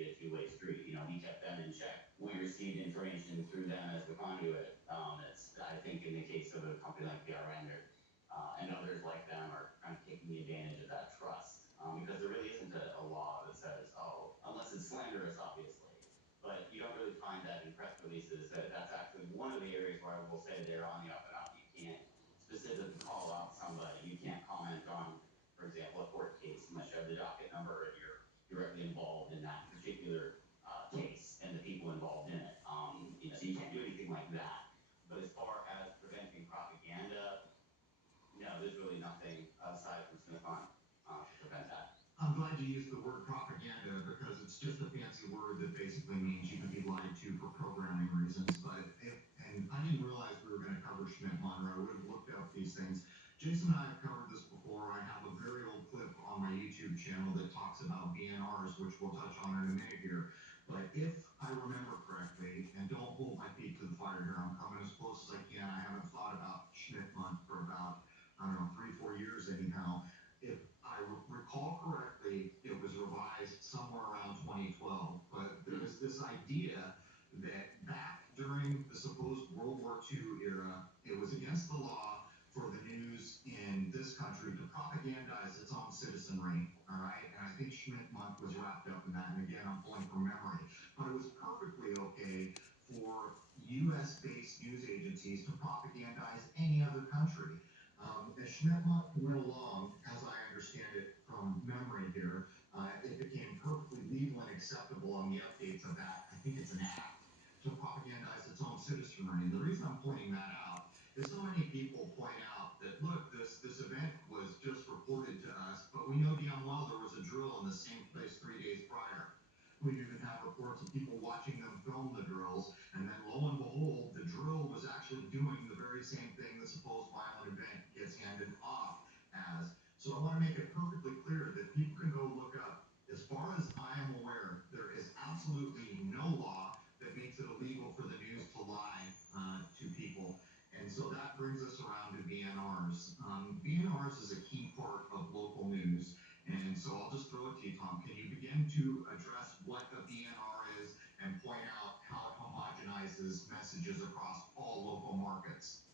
be a two-way street. We kept them in check. We received information through them as the conduit. It's, I think, in the case of a company like PRN, and others like them are kind of taking advantage of that trust, because there really isn't a law that says, oh, unless it's slanderous, obviously. But you don't really find that in press releases. That's actually one of the areas where I will say they're on the up and up. You can't specifically call out somebody. You can't comment on, for example, a court case unless you have the docket number and you're directly involved in that particular case and the people involved in it. So you can't do anything like that. But as far as preventing propaganda, no, there's really nothing aside from SmithKline to prevent that. I'm glad you used the word propaganda because it's just a fancy word that basically means you can be lied to for programming reasons. And I didn't realize we were going to cover Schmidt-Monroe. I would have looked up these things. Jason and I have covered this before. I have a very old clip on my YouTube channel that talks about BNRs, which we'll touch on in a minute here. But if I remember correctly, and don't hold my feet to the fire here, I'm coming as close as I can. I haven't thought about Schmidt-Month for about, I don't know, 3-4 years anyhow. If I recall correctly, it was revised somewhere around 2012. But there was this idea that back during the supposed World War II era, it was against the law for the news in this country to propagandize its own citizenry, all right? And I think Schmidt-Month was wrapped up in that. And again, I'm pulling from memory. But it was perfectly okay for U.S.-based news agencies to propagandize any other country. As Schmidt-Month went along, as I understand it from memory here, it became perfectly legal and acceptable on the updates of that. I think it's an act to propagandize its own citizenry. And the reason I'm pointing that out is so many people point out that, look, this event was just reported to us, but we know damn well there was a drill in the same place 3 days prior. We even have reports of people watching them film the drills, and then lo and behold, the drill was actually doing the very same thing the supposed violent event gets handed off as. So I want to make it perfectly clear that people can go look up. As far as I am aware, there is absolutely no law that makes it illegal for the news to lie to people. And so that brings us around to BNRs. BNRs is a key part of local news. And so I'll just throw it to you, Tom. Can you begin to address what a BNR is and point out how it homogenizes messages across all local markets?